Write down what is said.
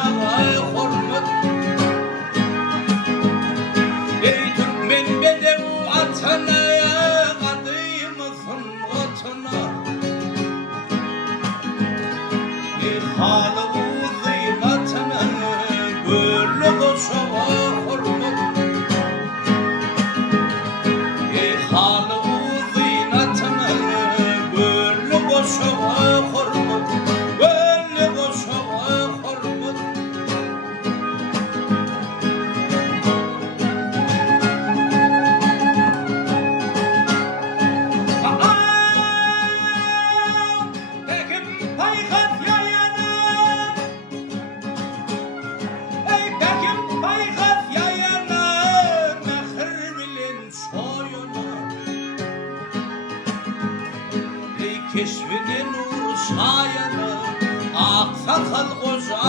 koşağa hormat. Ey Türkmen bedev atana kadıyımızın otuna. Ey halı uzayın atana böyle koşağa hormat. Ey halı uzayın atana böyle koşağa hormat. Böyle koşağa hormat. Bekim paykat yayana, ey bekim paykat yayana, mehir bilin soyuna. Ey keşfinin uşağına, aksakal koca